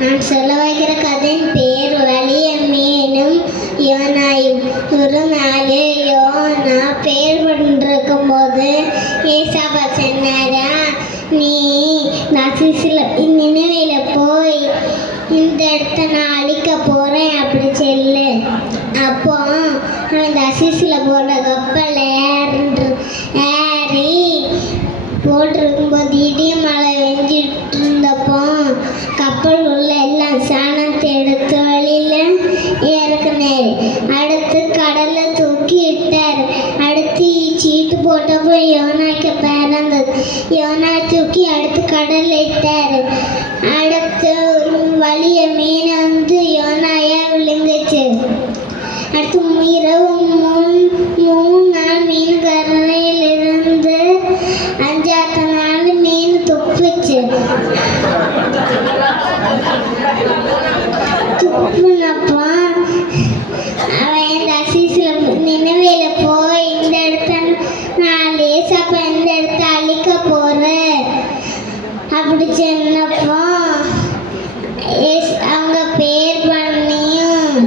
நான் சொல்ல வைக்கிற கதையின் பேர் வலிய மீனும் யோனாயும். ஒரு நாளில் யோனா பேர் பண்ணிருக்கும் போது ஏசாப்பா சொன்னாரா, நீ நினைவில போய் இந்த இடத்த நான் அழிக்க போறேன் அப்படி சொல்லு. அப்போ அவன் தசிசில போட்ட கப்பல் ஏறி போட்டிருக்கும்போது இடி மழை வெஞ்சிட்டு இருந்தப்போ கப்பல் உள்ள எல்லாம் சாணத்தை எடுத்து வழியில இறக்குனாரு. அடுத்து கடல்ல தூக்கி இட்டார். அடுத்து சீட்டு போட்டப்போ யோனாக்கு பிறந்தது. யோனா தூக்கி அடுத்து கடல்ல இட்டாரு. அடுத்து வலிய மீன் வந்து யோனாயா விழுந்துச்சு. அடுத்து இரவு மூணு நாள் மீன் கரையில் இருந்து அஞ்சாவது நாள் மீன் துப்புச்சு. துப்புனப்போ அவன் தசிசில நினைவில போய் இந்த இடத்த நான் லேசாப்பா இந்த இடத்த அழிக்க போறேன் அப்படி சொன்னப்போ அவங்க பேர் பண்ணியும்